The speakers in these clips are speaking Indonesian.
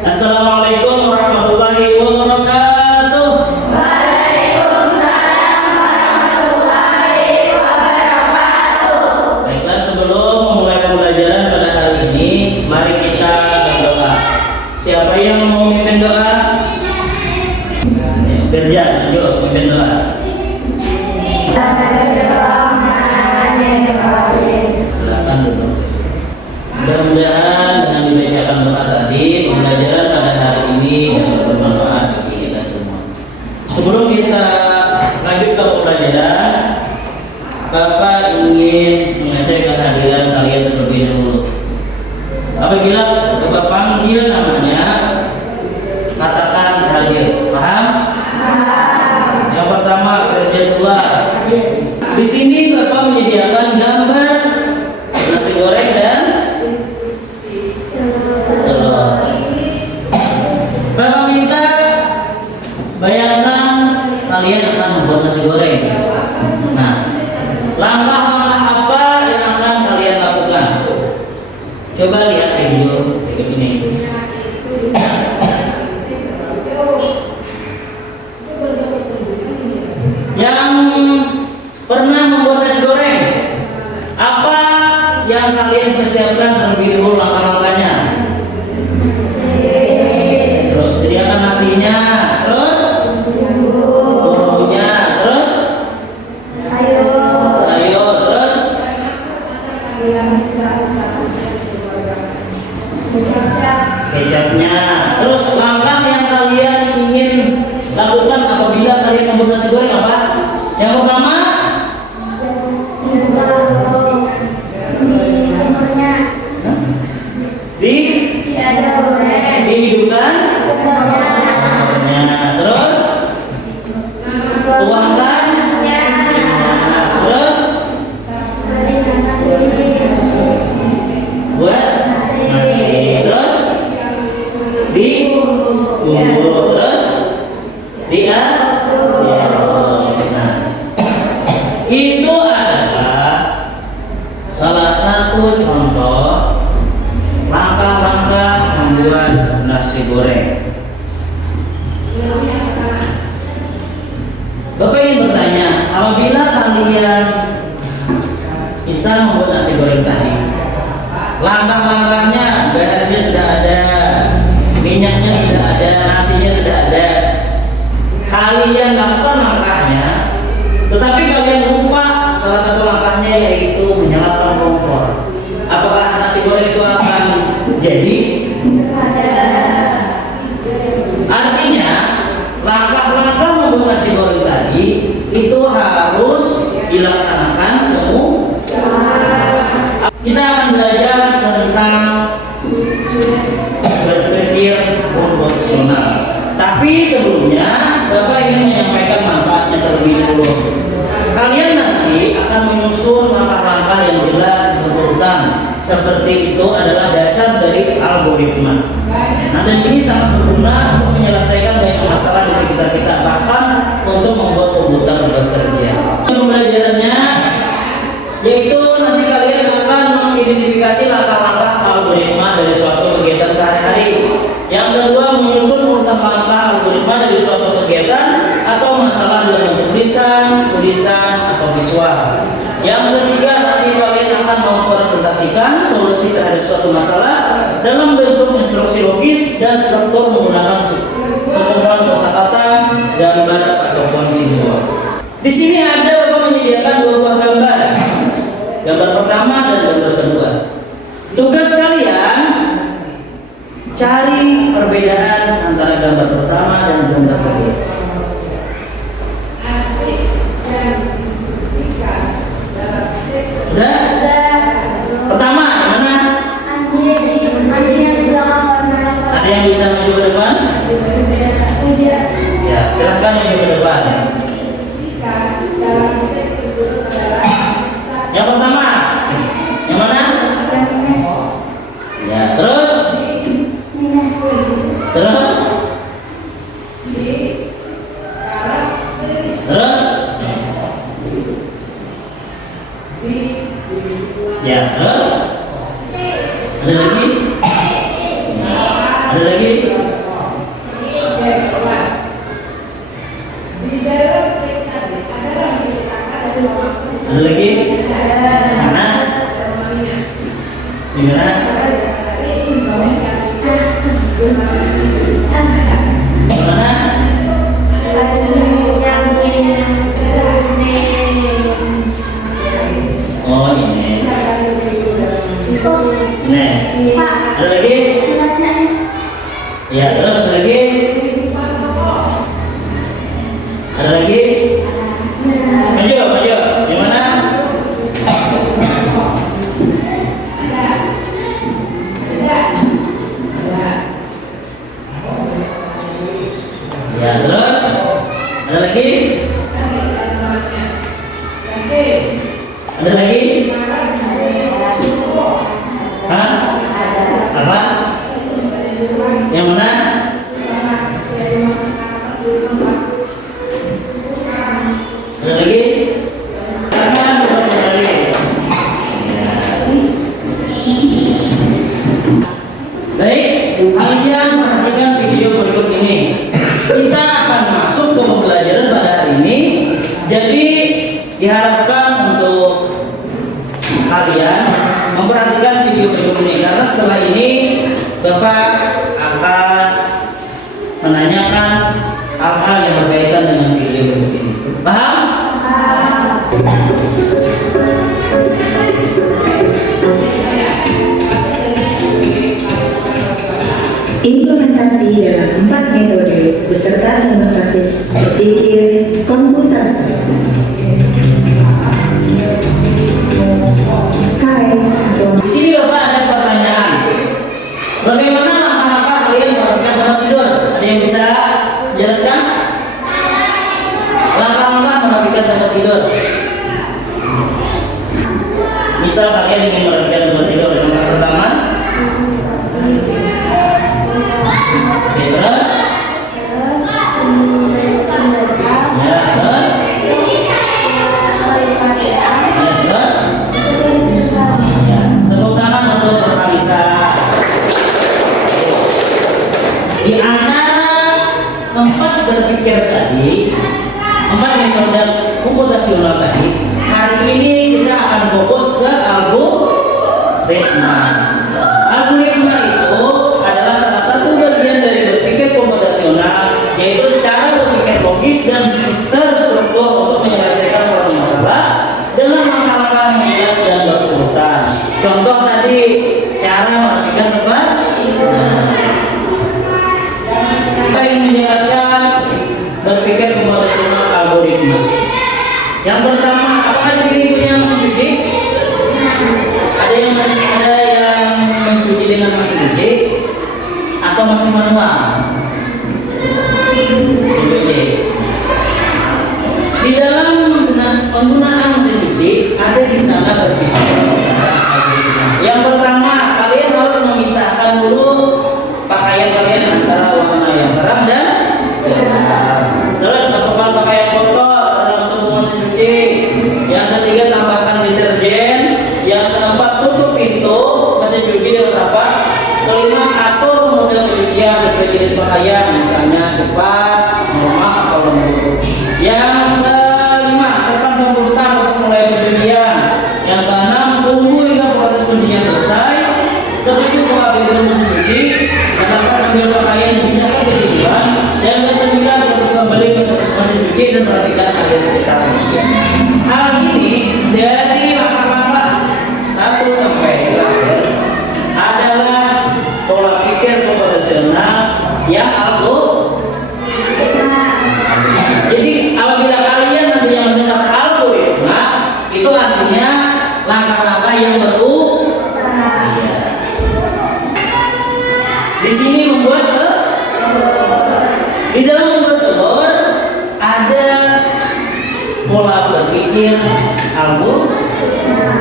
Assalamualaikum warahmatullahi wabarakatuh. Waalaikumsalam warahmatullahi wabarakatuh. Baiklah, sebelum memulai pembelajaran pada hari ini, mari kita berdoa. Siapa yang mau memimpin doa? Kerja, ayo memimpin doa. Silakan dulu. Mudah-mudahan dengan dibacakan doa tadi, pembelajaran pada hari ini dapat bermanfaat bagi kita semua. Sebelum kita lanjut ke pembelajaran, Bapak ingin mengajak kehadiran kalian terlebih dahulu. Apabila Bapak panggil namanya, katakan hadir. Paham? Yang pertama, kerja dua. Di sini Bapak menyediakan gambar nasi goreng dan telur. Bapak minta bayangkan kalian akan membuat nasi goreng. Nah, langkah-langkah apa yang akan kalian lakukan? Coba lihat video ini. Yang pernah membuat nasi goreng, apa yang kalian persiapkan terlebih dahulu langkah-langkahnya? Terus sediakan nasinya, terus bumbunya, terus sayur, terus kecapnya. Terus langkah yang kalian ingin lakukan apabila kalian membuat nasi goreng apa? Yang pertama, dihidupkan kompornya, terus tuangkan, terus buat nasi, terus dibumbu, terus diaduk. Nah, itu adalah salah satu contoh langkah-langkah membuat nasi goreng. Bapak ingin bertanya, apabila kalian bisa membuat nasi goreng tadi, langkah-langkahnya, bahannya sudah ada, minyaknya sudah ada, nasinya sudah ada, kalian lakukan langkahnya, tetapi kalian lupa salah satu langkahnya, yaitu menyalakan kompor. Apakah nasi goreng itu akan jadi? Artinya langkah-langkah membuat nasi goreng tadi itu harus dilaksanakan semua. Kita akan belajar tentang berpikir proporsional. Tapi sebelumnya Bapak ingin menyampaikan manfaatnya terlebih dahulu. Kalian nanti akan menyusun langkah-langkah yang jelas berurutan. Seperti itu adalah dasar dari algoritma. Nah, dan ini sangat berguna untuk menyelesaikan banyak masalah di sekitar kita, bahkan untuk membuat komputer bekerja. Pembelajarannya yaitu nanti kalian akan mengidentifikasi langkah-langkah algoritma dari suatu kegiatan sehari-hari. Yang kedua, menyusun urutan langkah algoritma dari suatu kegiatan atau masalah dalam bentuk tulisan atau visual. Yang ketiga, nanti kalian akan mempresentasikan solusi terhadap suatu masalah dalam bentuk instruksi logis dan struktur menggunakan sekumpulan kosakata, gambar ataupun simbol. Di sini ada Bapak menyediakan dua buah gambar. Gambar pertama dan gambar kedua. Tugas kalian cari perbedaan antara gambar pertama dan gambar kedua. Udah? Pertama, mana? Ada yang bisa maju ke depan? Ya, silakan maju ke depan. Yang pertama, yang mana? Ya, terus? Terus? Terus? Ya, terus? Ada lagi? Ada lagi? Ada lagi? Mana? Di mana? Mana? Oh ini. Nih. Ada lagi? Ya, terus ada lagi? Ada lagi? Maju, maju. Di mana? Ya, terus ada lagi? Ada lagi? Hah? Apa? Yang mana? Ada lagi? Tangan kembali. Baik, kalian perhatikan video berikut ini. Kita akan masuk ke pembelajaran pada hari ini. Jadi diharapkan untuk kalian memperhatikan video berikut ini karena setelah ini Bapak akan menanyakan hal-hal yang berkaitan dengan video berikut ini. Paham? Implementasi dalam 4 metode beserta contoh kasus berpikir komputasi. Hai, Di sini Bapak ada pertanyaan. Bagaimana langkah-langkah kalian melakukan tempat tidur? Ada yang bisa jelaskan? Langkah-langkah merapikan tempat tidur. Misal kalian ingin merapikan tempat tidur, langkah pertama. Oke, terus? Ya, terus? Terus? Ya, tepuk tangan untuk Alisa. Di antara tempat berpikir tadi, 4 metode komputasional tadi, hari ini kita akan fokus ke algoritma. Algoritma itu adalah salah satu bagian dari berpikir komputasional, yaitu cara berpikir logis dan terstruktur untuk menyelesaikan suatu masalah dengan langkah-langkah yang jelas dan berurutan. Contoh tadi, cara merapikan tempat. Kita ingin menjelaskan berpikir komputasional algoritma. Yang pertama, apakah di sini punya mesin cuci? Ada yang mencuci dengan mesin cuci atau mesin manual? Mesin cuci. Di dalam penggunaan mesin cuci ada di sana berpikir. Yang pertama, kalian harus memisahkan dulu pakaian kalian antara warna yang terang dan gelap. Terus masukkan pakaian kotor dalam tubuh mesin cuci. Yang ketiga, tambahkan deterjen. Yang keempat, tutup pintu mesin cuci dengan rapat. Kelima, atur mode pencucian sesuai jenis pakaian, misalnya cepat, normal, atau lembut. Yang kelima, tekan tombol start untuk mulai pencucian. Yang keenam, tunggu hingga proses pencucian selesai. Ketujuh, buka pintu mesin cuci. Kedelapan, ambil pakaian dipindahkan ke tujuan. Dan kesembilan, kembali ke mesin cuci dan perhatikan area sekitar mesin. Hal ini dari langkah-langkah 1 sampai terakhir adalah pola pikir komputasional yang Jadi apabila kalian nanti yang mendengar algoritma, itu artinya langkah-langkah yang Iya. Di sini membuat di dalam membuat telur ada pola berpikir algoritma.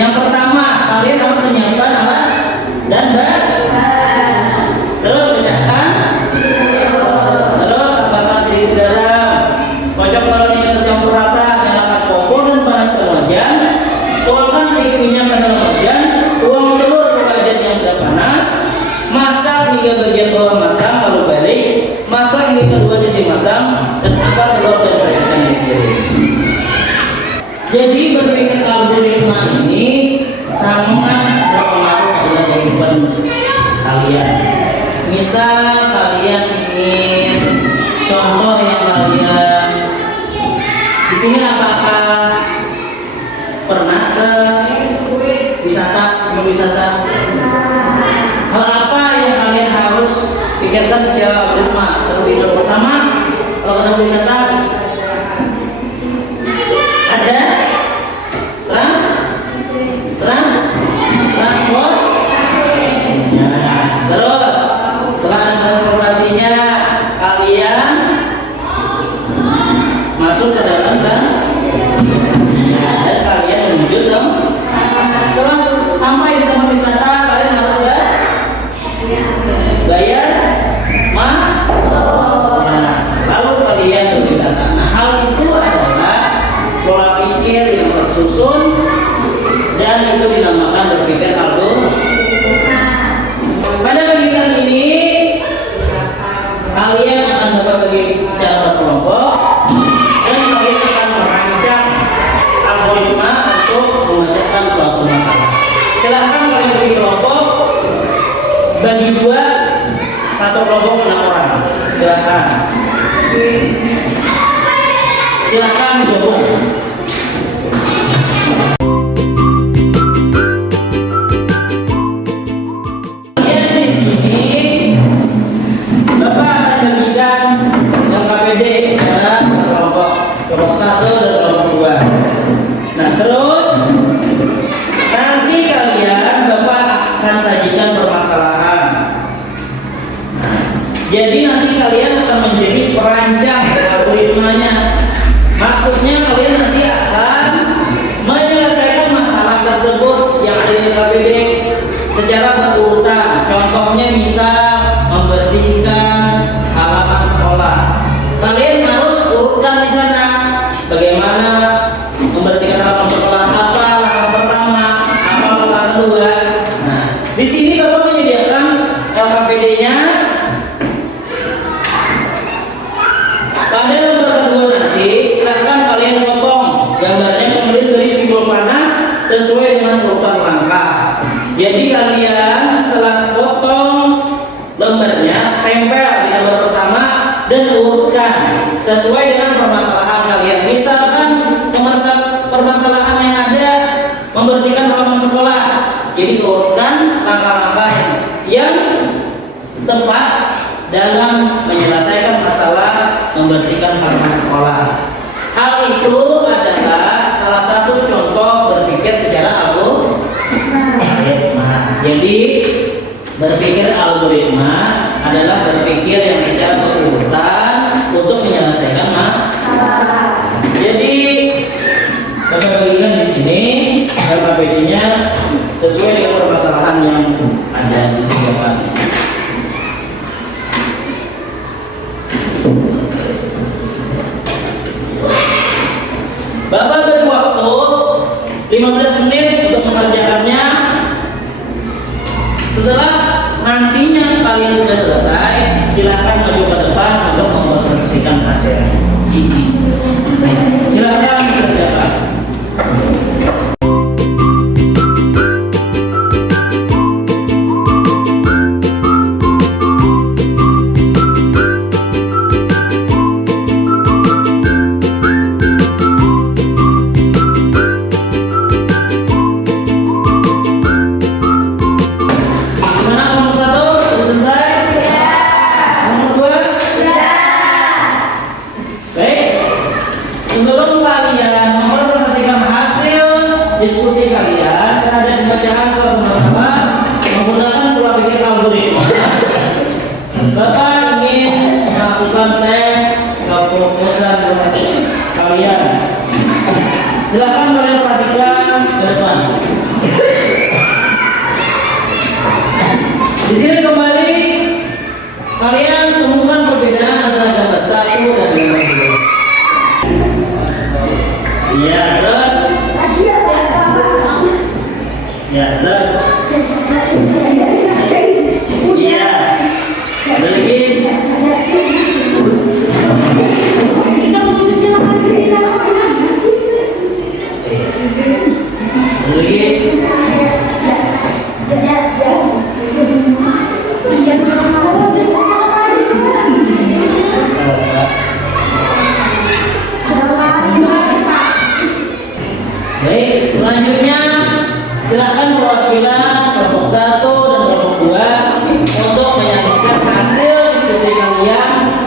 Yang pertama, kalian harus menyiapkan alat dan terus pecahkan, terus tambahkan sedikit garam, kocok telur hingga tercampur rata, nyalakan kompor dan panaskan wajan, tuangkan sedikit minyak ke dalam wajan, tuang telur ke wajan yang sudah panas, masak hingga bagian bawah matang, lalu balik, masak hingga kedua sisi matang, dan angkat telur dan sajikan di piring. Jadi berpikir algoritma ini sangat berpengaruh dalam kehidupan kalian. Misal kalian ingin contoh yang kalian di sini, apakah pernah ke wisata? Hal apa yang kalian harus pikirkan secara algoritma? Terlebih dahulu, pertama, kalau kita wisata ada transport. Terus setelah ada transportasinya, kalian masuk ke dalam transportasinya dan kalian menuju ke. Setelah sampai di tempat wisata, kalian harus bayar masuk. Nah, lalu kalian berwisata. Nah, hal itu adalah pola pikir yang tersusun dan itu dinamakan berpikir algoritma. Pada kegiatan ini kalian akan berbagi secara berkelompok dan kalian akan merancang algoritma untuk memecahkan suatu masalah. Silahkan kalian bagi kelompok, bagi dua, satu kelompok 6 orang. Silahkan gabung. Kelompok 1 dan kelompok 2. Nah, terus nanti kalian Bapak akan sajikan permasalahan. Nah, jadi nanti kalian akan menjadi perancang algoritmanya. Maksudnya kalian nanti akan menyelesaikan masalah tersebut yang ada di KPD secara berurutan. Contohnya misal membersihkan halaman sekolah. Kalian harus urutkan di sana. Bagaimana membersihkan halaman sekolah? Apa langkah pertama? Apa langkah kedua? Nah, di sini Bapak menyediakan LKPD-nya. Pada lembar kedua nanti, silahkan kalian potong gambarnya, kemudian beri simbol panah sesuai dengan urutan langkah. Jadi kalian setelah potong lembarnya, tempel di lembar pertama dan urutkan sesuai dengan permasalahan kalian. Misalkan permasalahan yang ada membersihkan halaman sekolah, jadi urutkan langkah-langkah yang tepat dalam menyelesaikan masalah membersihkan halaman sekolah. Hal itu adalah salah satu contoh berpikir secara algoritma. Jadi berpikir algoritma adalah berpikir yang secara berurutan untuk menyelesaikan masalah. Jadi Bapak bagikan di sini LKPD-nya sesuai dengan permasalahan yang ada di sini, Pak. Bapak beri waktu 15 menit untuk mengerjakannya. Setelah nantinya kalian sudah selesai, silahkan maju ke depan untuk mempresentasikan hasil. Silahkan dikerjakan. Baik,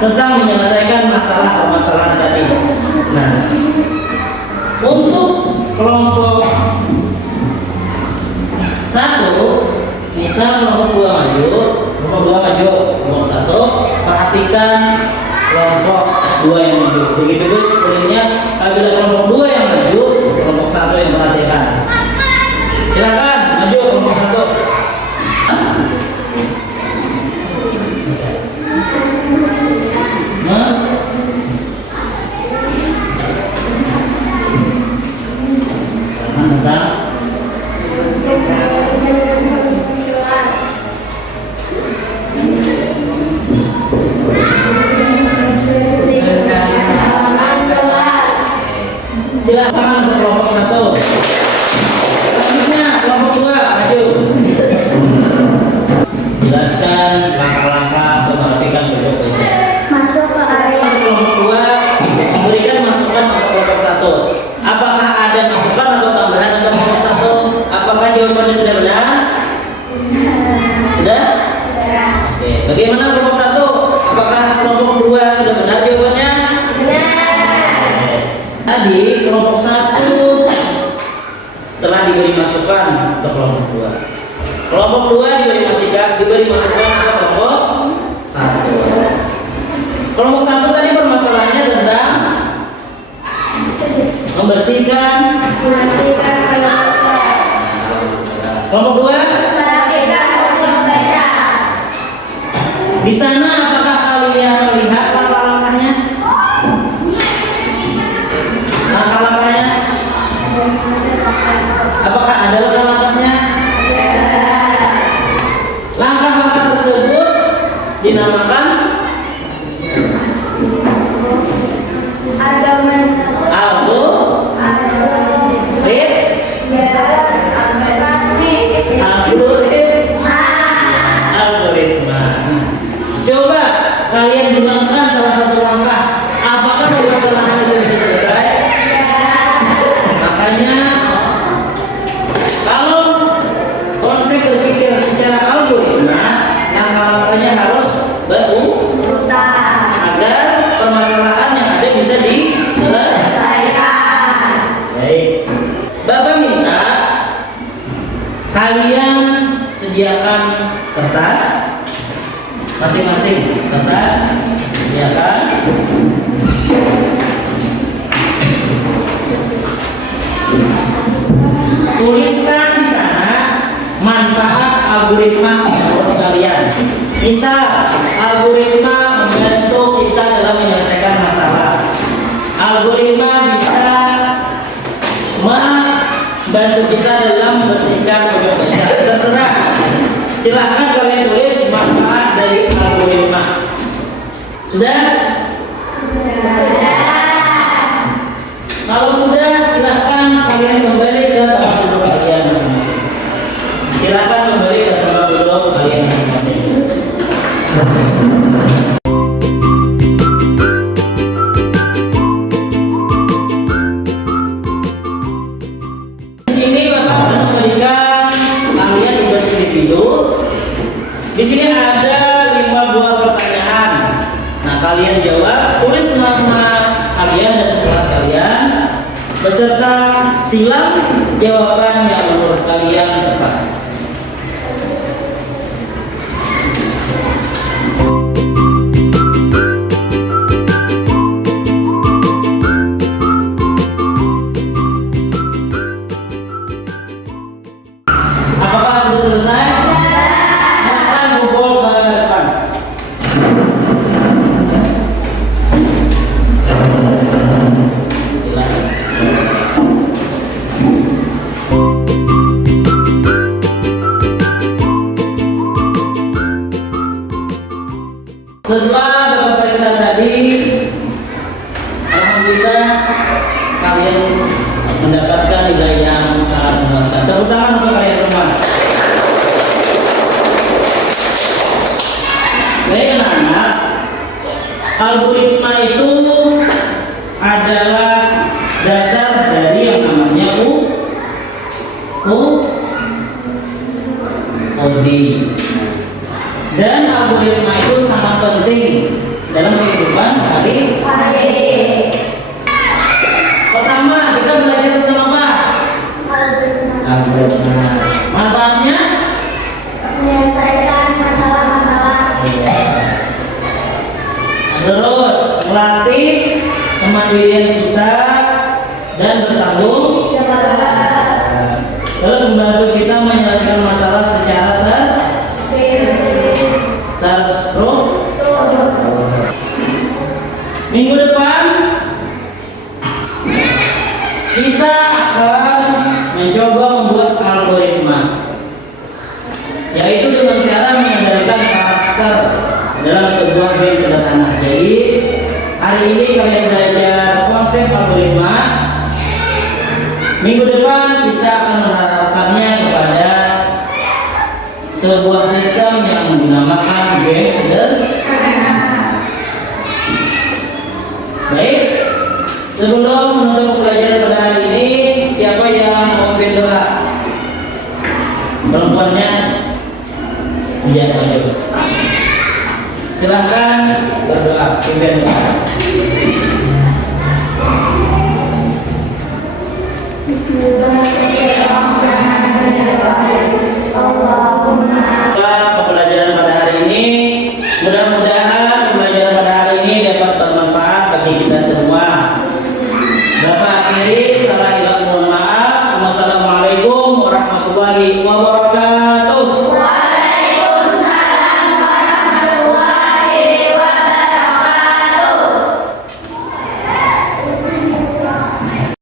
tentang menyelesaikan masalah-permasalahan tadi. Nah, untuk kelompok 1, misal kelompok 2 maju, kelompok 1 perhatikan kelompok 2 yang maju. Begitu sebenarnya apabila kelompok 2 yang maju, kelompok 1 yang perhatikan. Silakan maju kelompok 1. Silakan untuk kelompok 1. Selanjutnya kelompok 2 maju. Jelaskan langkah-langkah pemerapikan bentuk wajah. Masuk ke area. Kelompok 2 memberikan masukan untuk kelompok 1. Apakah ada masukan atau tambahan untuk kelompok 1? Apakah jawabannya sudah benar? Sudah? Oke. Bagaimana kelompok 1? Apakah kelompok 2 sudah benar jawabannya? Tadi kelompok 1 telah diberi masukan untuk kelompok 2. Kelompok 2 diberi masukan untuk kelompok 1. Kelompok 1 tadi permasalahannya tentang membersihkan. Kelompok 2 di sana apakah kalian melihat langkah-langkahnya? Langkah-langkahnya? Apakah ada langkah-langkahnya? Langkah-langkah tersebut dinamakan algoritma. Coba kalian gunakan salah satu langkah. Apakah permasalahan itu bisa selesai? Makanya kalau konsep berpikir secara algoritma, langkah-langkahnya harus berurutan agar permasalahan yang ada bisa diselesaikan. Baik, Bapak minta kalian sediakan kertas masing-masing, kertas sediakan. Tuliskan di sana manfaat algoritma menurut kalian. Misal, algoritma membantu kita dalam menyelesaikan masalah. Algoritma bisa membantu kita dalam membersihkan bentuk wajah. Terserah. Silahkan kalian tulis manfaat dari algoritma. Sudah? Kalau sudah, silahkan kalian kembali ke tempat duduk kalian masing-masing. Silahkan kembali ke tempat duduk kalian masing-masing. Di sini Bapak akan memberikan kalian tugas individu. Di sini ada 5 buah pertanyaan. Nah, kalian jawab, tulis nama kalian dan kelas kalian beserta silang jawaban yang menurut kalian tepat. Apakah sudah selesai? Silakan kumpul ke depan. Setelah Bapak periksa tadi, alhamdulillah kalian mendapatkan nilai yang sangat memuaskan. Tepuk tangan untuk kalian semua. Baik anak-anak, algoritma itu adalah dasar dari yang namanya coding. Dan algoritma itu sangat penting dalam kehidupan kehidupan sehari-hari. Pertama, kita belajar tentang apa? Algoritma. Manfaatnya? Menyelesaikan masalah-masalah. Terus melatih kemandirian kita dan bertanggung jawab. Terus membantu kita menyelesaikan masalah secara terstruktur. Minggu depan kita akan mencoba membuat algoritma, yaitu dengan cara mengendalikan karakter dalam sebuah game sederhana. Jadi hari ini kalian belajar konsep algoritma. Minggu depan kita akan menerapkannya kepada sebuah sistem yang dinamakan game sederhana. Baik, sebelum menutup pelajaran pada hari ini, siapa yang mau berdoa? Perempuannya tidak maju. Silahkan berdoa, pimpin doa. Bismillahirrahmanirrahim. Allahumma. Pembelajaran pada hari ini mudah-mudahan